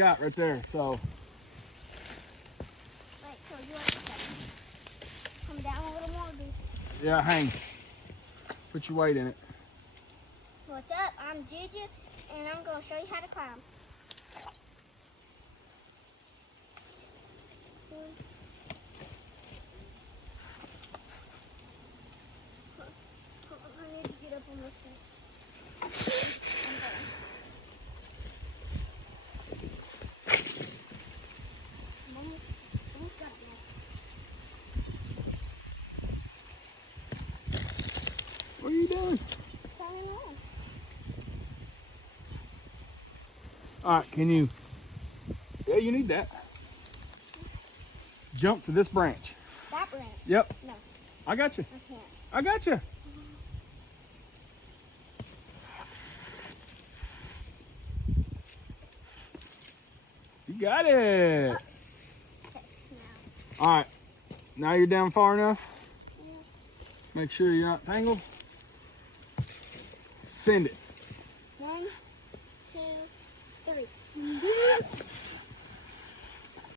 got right there, so. Wait, so you want to come down a little more, dude? Yeah, hang. Put your weight in it. What's up? I'm Juju, and I'm going to show you how to climb. I need to get up on this thing. Almost got it now. What are you doing? Climbing along. All right, can you? Yeah, you need that. Jump to this branch. That branch? Yep. No, I got you. I can't. I got you. You got it. Okay, now. All right. Now you're down far enough. Yeah. Make sure you're not tangled. Send it. 1, 2, 3.